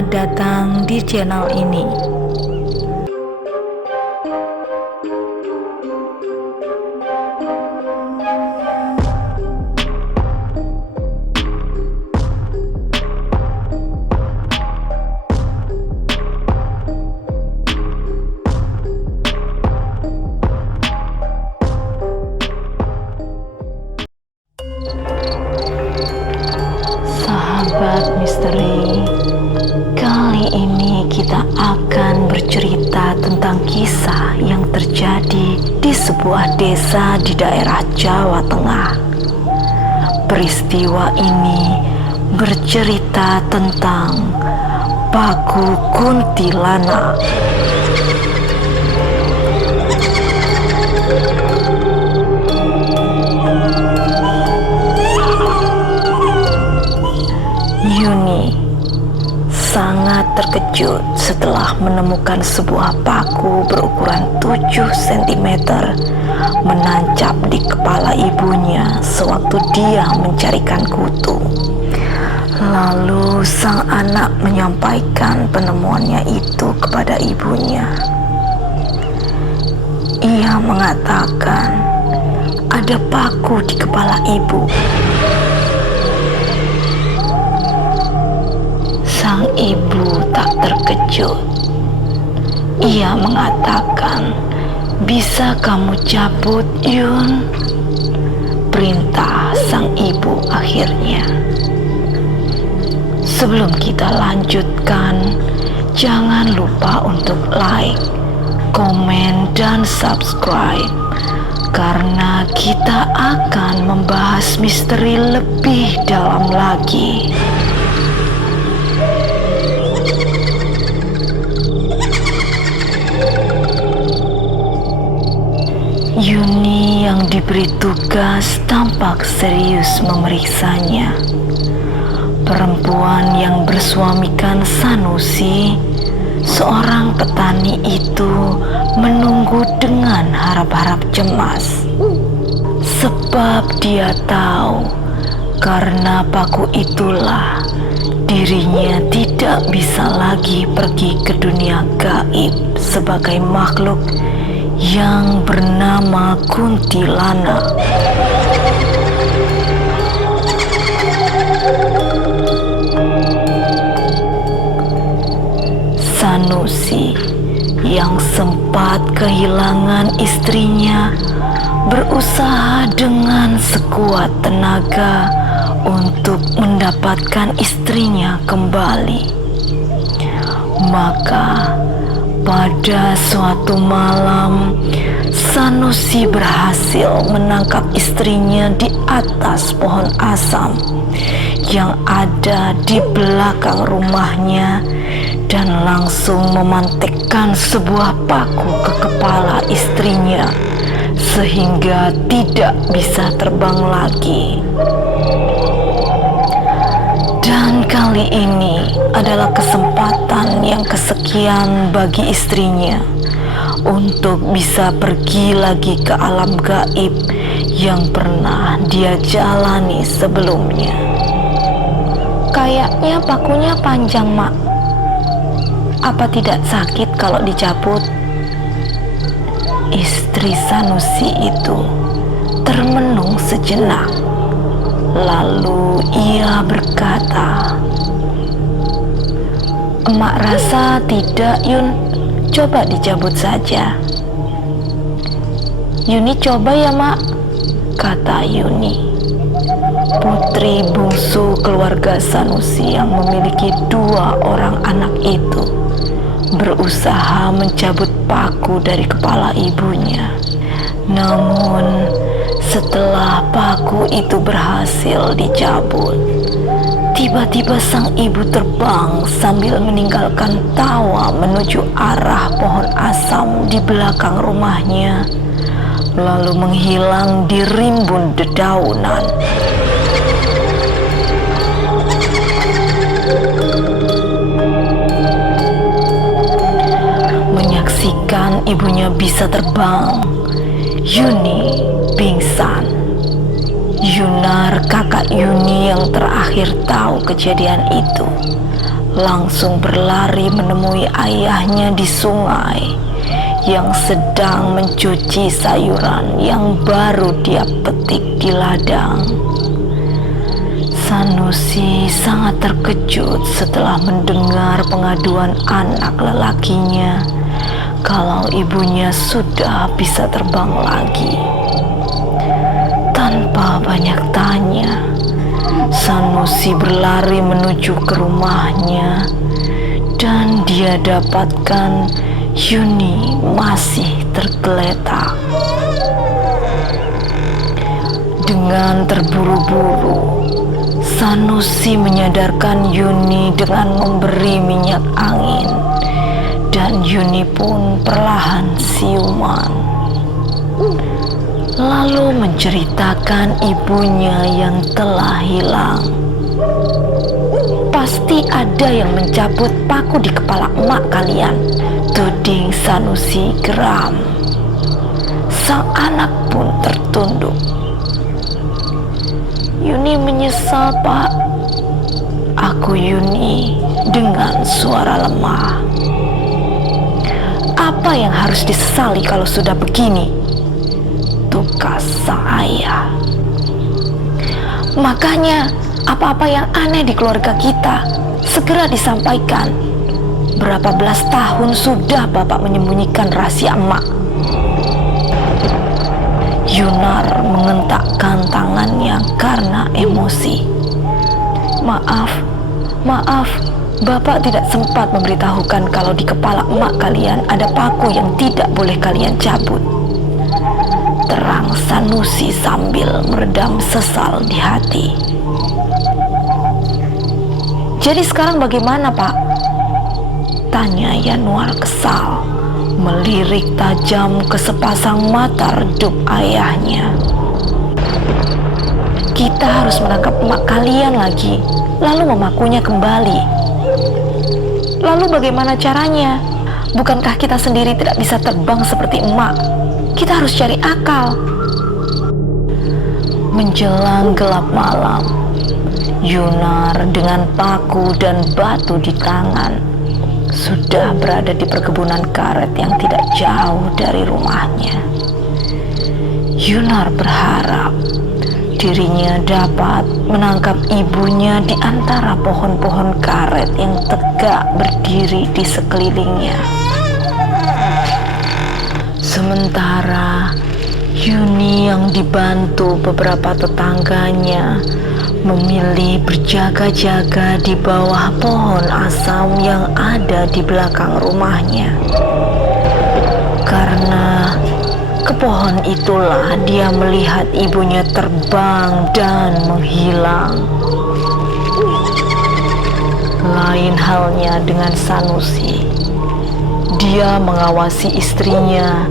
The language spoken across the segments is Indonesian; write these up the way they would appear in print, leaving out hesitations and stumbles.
Selamat datang di channel ini. Sahabat misteri, kali ini kita akan bercerita tentang kisah yang terjadi di sebuah desa di daerah Jawa Tengah. Peristiwa ini bercerita tentang Paku Kuntilanak. Yuni sangat terkejut setelah menemukan sebuah paku berukuran 7 cm menancap di kepala ibunya sewaktu dia mencarikan kutu. Lalu sang anak menyampaikan penemuannya itu kepada ibunya. Ia mengatakan ada paku di kepala ibu. Sang ibu tak terkejut. Ia mengatakan, "Bisa kamu cabut, Yun?" Perintah sang ibu akhirnya. Sebelum kita lanjutkan, jangan lupa untuk like, komen, dan subscribe, karena kita akan membahas misteri lebih dalam lagi. Yuni yang diberi tugas tampak serius memeriksanya. Perempuan yang bersuamikan Sanusi, seorang petani itu, menunggu dengan harap-harap cemas. Sebab dia tahu, karena paku itulah dirinya tidak bisa lagi pergi ke dunia gaib sebagai makhluk yang bernama Kuntilanak. Sanusi yang sempat kehilangan istrinya berusaha dengan sekuat tenaga untuk mendapatkan istrinya kembali. Maka pada suatu malam, Sanusi berhasil menangkap istrinya di atas pohon asam yang ada di belakang rumahnya dan langsung memantekkan sebuah paku ke kepala istrinya sehingga tidak bisa terbang lagi. Dan kali ini adalah kesempatan yang kesekian bagi istrinya untuk bisa pergi lagi ke alam gaib yang pernah dia jalani sebelumnya. Kayaknya pakunya panjang, Mak. Apa tidak sakit kalau dicabut? Istri Sanusi itu termenung sejenak. Lalu ia berkata, "Emak rasa tidak, Yun. Coba dicabut saja." "Yuni coba ya, Mak," kata Yuni, putri bungsu keluarga Sanusi yang memiliki 2 orang anak itu, berusaha mencabut paku dari kepala ibunya. Namun setelah paku itu berhasil dicabut, tiba-tiba sang ibu terbang sambil meninggalkan tawa menuju arah pohon asam di belakang rumahnya, lalu menghilang di rimbun dedaunan. Menyaksikan ibunya bisa terbang, Yuni pingsan. Yunar, kakak Yuni yang terakhir tahu kejadian itu, langsung berlari menemui ayahnya di sungai yang sedang mencuci sayuran yang baru dia petik di ladang. Sanusi sangat terkejut setelah mendengar pengaduan anak lelakinya kalau ibunya sudah bisa terbang lagi. Tanpa banyak tanya, Sanusi berlari menuju ke rumahnya dan dia dapatkan Yuni masih tergeletak. Dengan terburu-buru, Sanusi menyadarkan Yuni dengan memberi minyak angin, dan Yuni pun perlahan siuman. Lalu menceritakan ibunya yang telah hilang. Pasti ada yang mencabut paku di kepala emak kalian, tuding Sanusi geram. Sang anak pun tertunduk. Yuni menyesal, Pak. Aku Yuni dengan suara lemah. Apa yang harus disesali kalau sudah begini? Tukas sang ayah. Makanya apa-apa yang aneh di keluarga kita segera disampaikan. Berapa belas tahun sudah Bapak menyembunyikan rahasia emak. Yunar mengentakkan tangannya karena emosi. Maaf, Bapak tidak sempat memberitahukan kalau di kepala emak kalian ada paku yang tidak boleh kalian cabut. Terang Sanusi sambil meredam sesal di hati. Jadi sekarang bagaimana, Pak? Tanya Yanuar kesal, melirik tajam ke sepasang mata redup ayahnya. Kita harus menangkap emak kalian lagi, lalu memakunya kembali. Lalu bagaimana caranya? Bukankah kita sendiri tidak bisa terbang seperti emak? Kita harus cari akal. Menjelang gelap malam, Yunar dengan paku dan batu di tangan sudah berada di perkebunan karet yang tidak jauh dari rumahnya. Yunar berharap dirinya dapat menangkap ibunya di antara pohon-pohon karet yang tegak berdiri di sekelilingnya. Sementara Yuni yang dibantu beberapa tetangganya memilih berjaga-jaga di bawah pohon asam yang ada di belakang rumahnya. Karena ke pohon itulah dia melihat ibunya terbang dan menghilang. Lain halnya dengan Sanusi. Dia mengawasi istrinya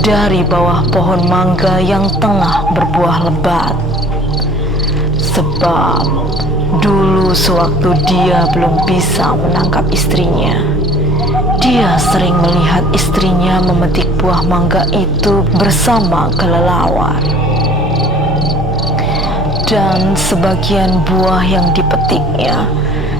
dari bawah pohon mangga yang tengah berbuah lebat. Sebab dulu sewaktu dia belum bisa menangkap istrinya, dia sering melihat istrinya memetik buah mangga itu bersama kelelawar. Dan sebagian buah yang dipetiknya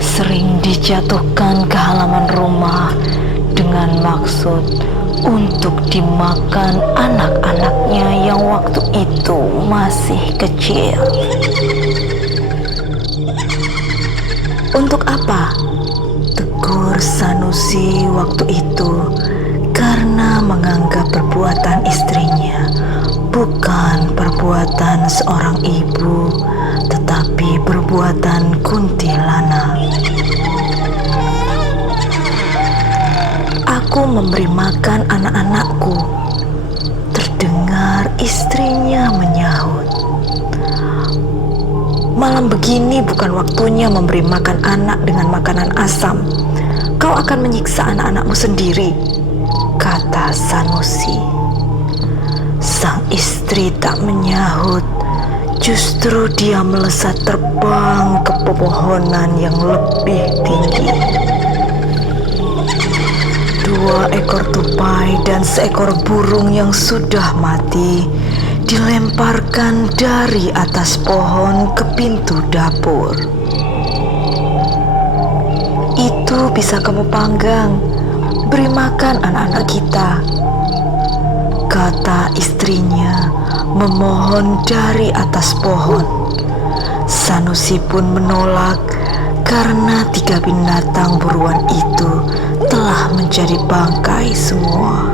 sering dijatuhkan ke halaman rumah dengan maksud untuk dimakan anak-anaknya yang waktu itu masih kecil. Untuk apa? Tegur Sanusi waktu itu karena menganggap perbuatan istrinya bukan perbuatan seorang ibu, tetapi perbuatan kuntilanak. Aku memberi makan anak-anakku, terdengar istrinya menyahut. Malam begini bukan waktunya memberi makan anak dengan makanan asam. Kau akan menyiksa anak-anakmu sendiri, kata Sanusi. Sang istri tak menyahut, justru dia melesat terbang ke pepohonan yang lebih tinggi. 2 ekor tupai dan seekor burung yang sudah mati dilemparkan dari atas pohon ke pintu dapur. itu bisa kamu panggang. Beri makan anak-anak kita," kata istrinya memohon dari atas pohon. Sanusi pun menolak karena 3 binatang buruan itu telah menjadi bangkai semua.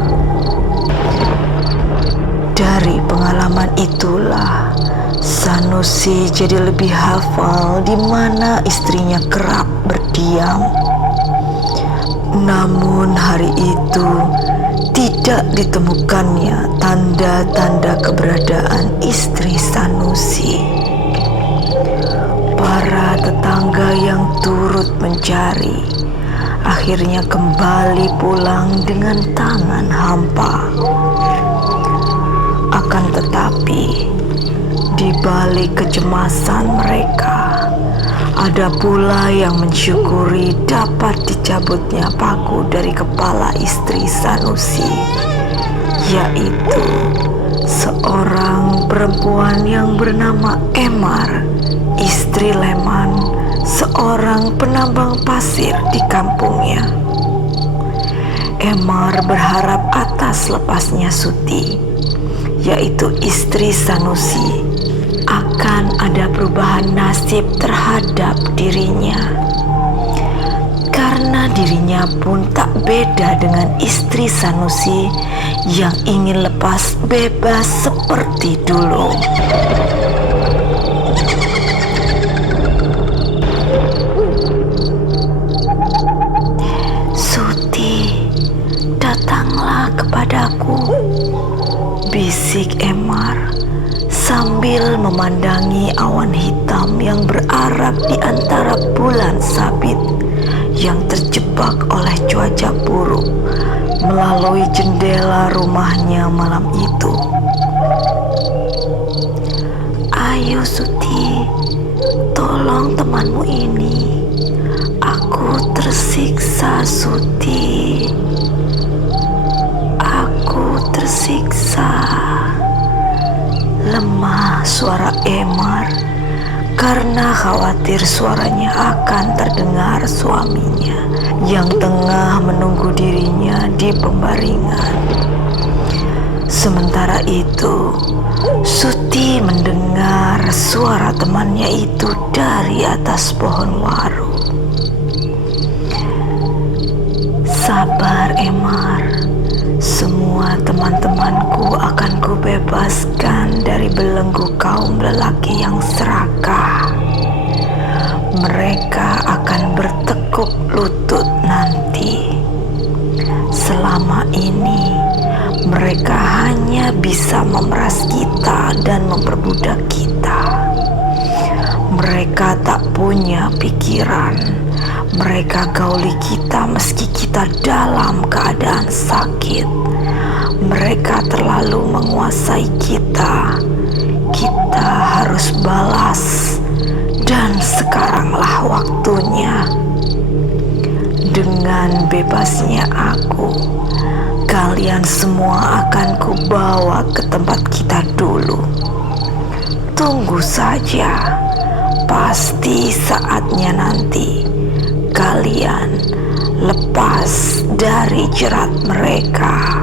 Dari pengalaman itulah Sanusi jadi lebih hafal di mana istrinya kerap berdiam. Namun hari itu tidak ditemukannya tanda-tanda keberadaan istri Sanusi. Para tetangga yang turut mencari akhirnya kembali pulang dengan tangan hampa. Akan tetapi, di balik kecemasan mereka, ada pula yang mensyukuri dapat dicabutnya paku dari kepala istri Sanusi, yaitu seorang perempuan yang bernama Emar, istri Leman, seorang penambang pasir di kampungnya. Emar berharap atas lepasnya Suti, yaitu istri Sanusi, akan ada perubahan nasib terhadap dirinya. Karena dirinya pun tak beda dengan istri Sanusi yang ingin lepas bebas seperti dulu. "Suti, datanglah kepadaku," bisik Emar sambil memandangi awan hitam yang berarak di antara bulan sabit yang terjebak oleh cuaca buruk melalui jendela rumahnya malam itu. "Ayo Suti, tolong temanmu ini. Aku tersiksa Suti. Aku tersiksa." Lemah suara Emar karena khawatir suaranya akan terdengar suaminya yang tengah menunggu dirinya di pembaringan. Sementara itu, Suti mendengar suara temannya itu dari atas pohon waru. "Sabar Emar, semua teman-temanku akan kubebaskan dari belenggu kaum lelaki yang serakah. Mereka akan bertekuk lutut nanti. Selama ini mereka hanya bisa memeras kita dan memperbudak kita. Mereka tak punya pikiran. Mereka gauli kita meski kita dalam keadaan sakit. Mereka terlalu menguasai kita. Kita harus balas, dan sekaranglah waktunya. Dengan bebasnya aku, kalian semua akan kubawa ke tempat kita dulu. Tunggu saja, pasti saatnya nanti kalian lepas dari jerat mereka."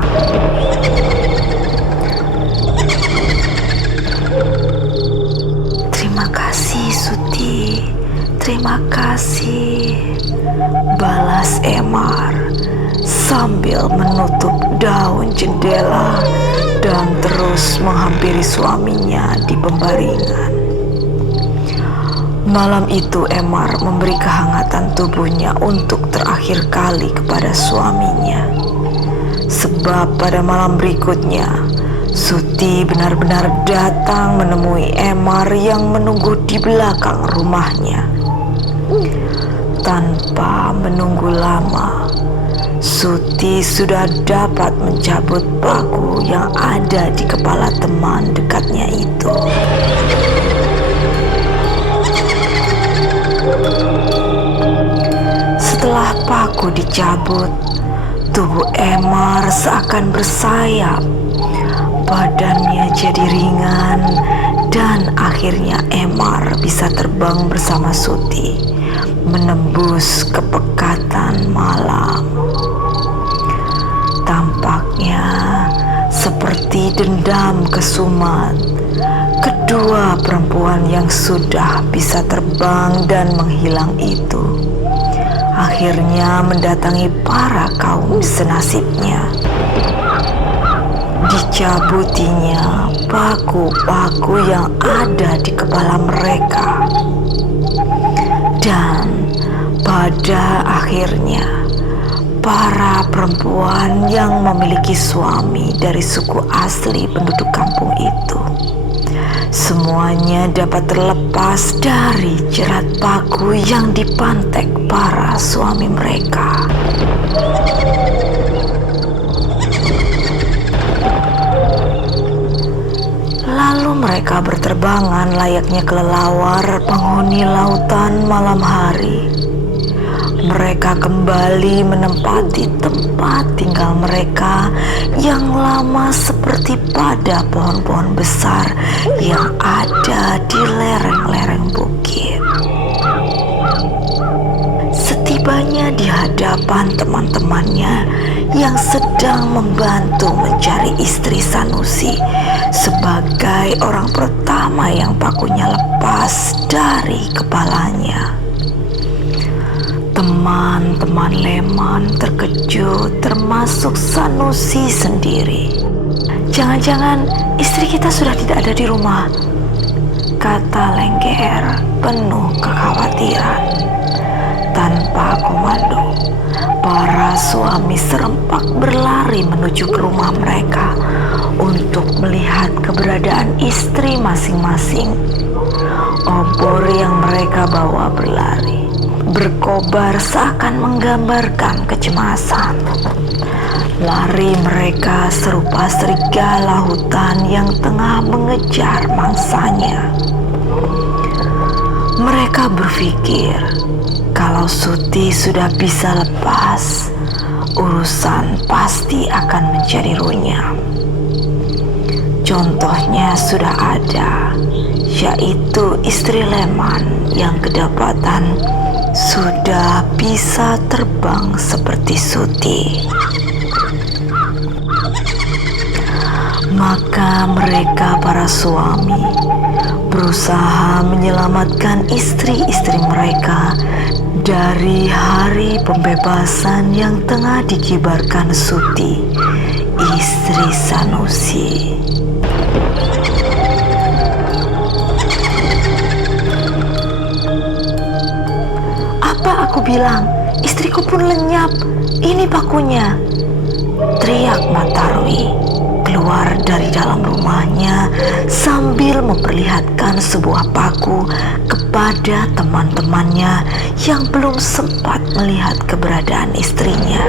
"Terima kasih Suti, terima kasih," balas Emar sambil menutup daun jendela dan terus menghampiri suaminya di pembaringan. Malam itu Emar memberi kehangatan tubuhnya untuk terakhir kali kepada suaminya. Sebab pada malam berikutnya, Suti benar-benar datang menemui Emar yang menunggu di belakang rumahnya. Tanpa menunggu lama, Suti sudah dapat mencabut paku yang ada di kepala teman dekatnya itu. Setelah paku dicabut, tubuh Emar seakan bersayap. Badannya jadi ringan dan akhirnya Emar bisa terbang bersama Suti menembus kepekatan malam. Tampaknya seperti dendam kesumat, kedua perempuan yang sudah bisa terbang dan menghilang itu akhirnya mendatangi para kaum senasibnya. Dicabutinya paku-paku yang ada di kepala mereka. Dan pada akhirnya para perempuan yang memiliki suami dari suku asli penduduk kampung itu semuanya dapat terlepas dari jerat paku yang dipantek para suami mereka. Lalu mereka berterbangan layaknya kelelawar penghuni lautan malam hari. Mereka kembali menempati tempat tinggal mereka yang lama seperti pada pohon-pohon besar yang ada di lereng-lereng bukit. Setibanya di hadapan teman-temannya yang sedang membantu mencari istri Sanusi sebagai orang pertama yang pakunya lepas dari kepalanya. Teman-teman Leman terkejut, termasuk Sanusi sendiri. "Jangan-jangan istri kita sudah tidak ada di rumah," kata Lengger penuh kekhawatiran. Tanpa komando, para suami serempak berlari menuju ke rumah mereka untuk melihat keberadaan istri masing-masing. Obor yang mereka bawa berlari, berkobar seakan menggambarkan kecemasan. Lari mereka serupa serigala hutan yang tengah mengejar mangsanya. Mereka berpikir kalau Suti sudah bisa lepas, urusan pasti akan menjadi runyam. Contohnya sudah ada, yaitu istri Leman yang kedapatan sudah bisa terbang seperti Suti. Maka mereka para suami berusaha menyelamatkan istri-istri mereka dari hari pembebasan yang tengah dikibarkan Suti, istri Sanusi. "Apa aku bilang? Istriku pun lenyap. Ini pakunya," teriak Matarwi keluar dari dalam rumahnya sambil memperlihatkan sebuah paku kepada teman-temannya yang belum sempat melihat keberadaan istrinya.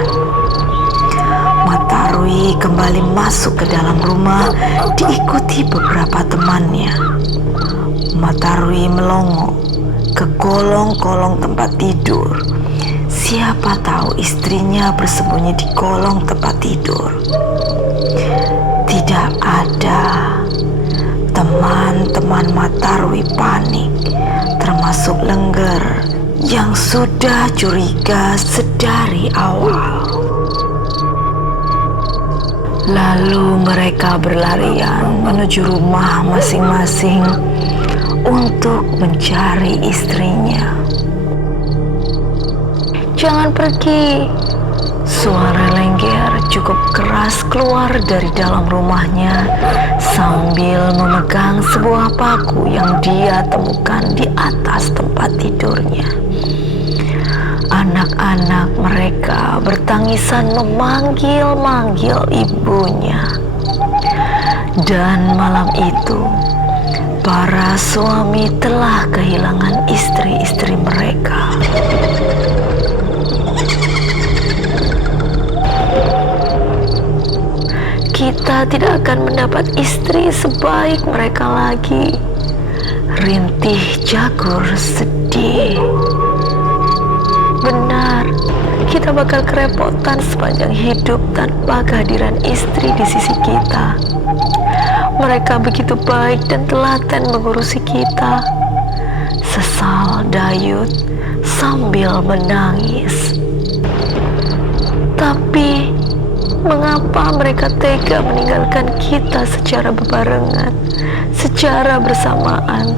Matarwi kembali masuk ke dalam rumah diikuti beberapa temannya. Matarwi melongo ke kolong-kolong tempat tidur. Siapa tahu istrinya bersembunyi di kolong tempat tidur. Tidak ada. Teman-teman Matarwi panik, termasuk Lengger yang sudah curiga sedari awal. Lalu mereka berlarian menuju rumah masing-masing untuk mencari istrinya. "Jangan pergi," suara Lengger cukup keras keluar dari dalam rumahnya sambil memegang sebuah paku yang dia temukan di atas tempat tidurnya. Anak-anak mereka bertangisan memanggil-manggil ibunya. Dan malam itu, para suami telah kehilangan istri-istri mereka. Kita tidak akan mendapat istri sebaik mereka lagi, rintih Jagur sedih. Benar, kita bakal kerepotan sepanjang hidup tanpa kehadiran istri di sisi kita. Mereka begitu baik dan telaten mengurusi kita. Sesal Dayut sambil menangis. Tapi mengapa mereka tega meninggalkan kita secara bebarengan, secara bersamaan?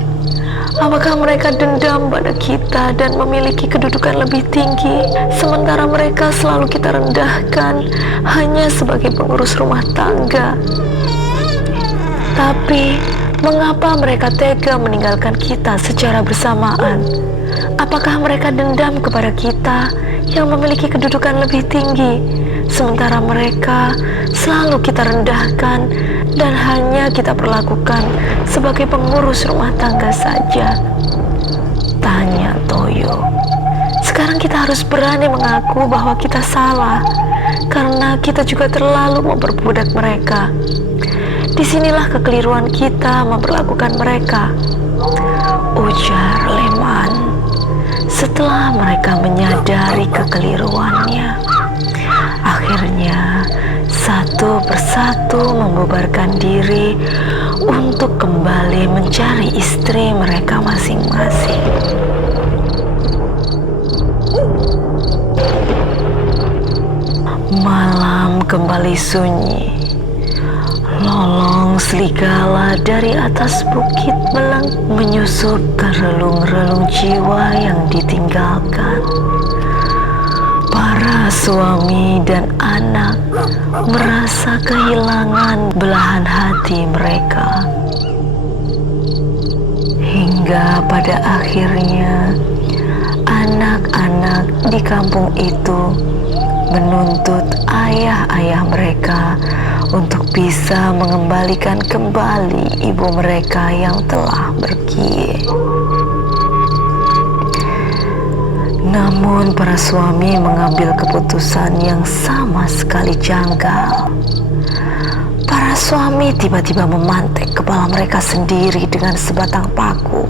Apakah mereka dendam pada kita dan memiliki kedudukan lebih tinggi, sementara mereka selalu kita rendahkan hanya sebagai pengurus rumah tangga? Tapi mengapa mereka tega meninggalkan kita secara bersamaan? Apakah mereka dendam kepada kita yang memiliki kedudukan lebih tinggi, sementara mereka selalu kita rendahkan dan hanya kita perlakukan sebagai pengurus rumah tangga saja? Tanya Toyo. Sekarang kita harus berani mengaku bahwa kita salah, karena kita juga terlalu memperbudak mereka. Disinilah kekeliruan kita memperlakukan mereka, ujar Leman. Setelah mereka menyadari kekeliruannya, akhirnya satu persatu membubarkan diri untuk kembali mencari istri mereka masing-masing. Malam kembali sunyi. Lolong serigala dari atas bukit menyusup ke relung-relung jiwa yang ditinggalkan. Para suami dan anak merasa kehilangan belahan hati mereka. Hingga pada akhirnya anak-anak di kampung itu menuntut ayah-ayah mereka untuk bisa mengembalikan kembali ibu mereka yang telah pergi. Namun para suami mengambil keputusan yang sama sekali janggal. Para suami tiba-tiba memantek kepala mereka sendiri dengan sebatang paku.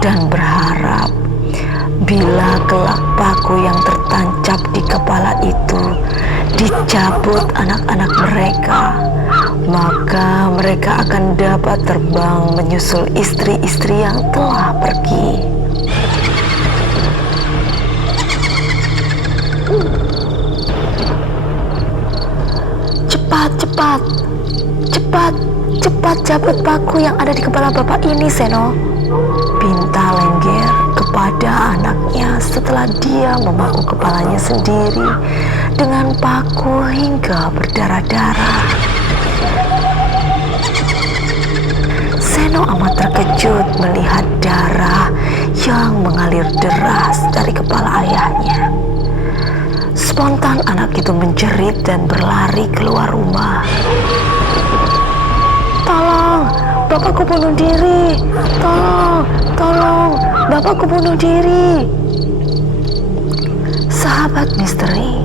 Dan berharap bila kelak paku yang tertancap di kepala itu dicabut anak-anak mereka, maka mereka akan dapat terbang menyusul istri-istri yang telah pergi. Cepat, cepat, cepat, cepat cabut paku yang ada di kepala bapak ini, Seno, pinta Lengger kepada anaknya setelah dia memaku kepalanya sendiri dengan paku hingga berdarah-darah. Seno amat terkejut melihat darah yang mengalir deras dari kepala ayahnya. Spontan anak itu menjerit dan berlari keluar rumah. Tolong, bapakku bunuh diri. Tolong, tolong, bapakku bunuh diri. Sahabat misteri,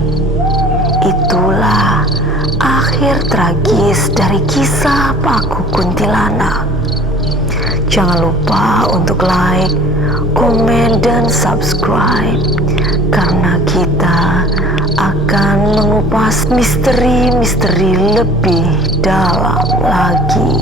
itulah akhir tragis dari kisah paku kuntilanak. Jangan lupa untuk like, komen, dan subscribe, karena kita akan mengupas misteri-misteri lebih dalam lagi.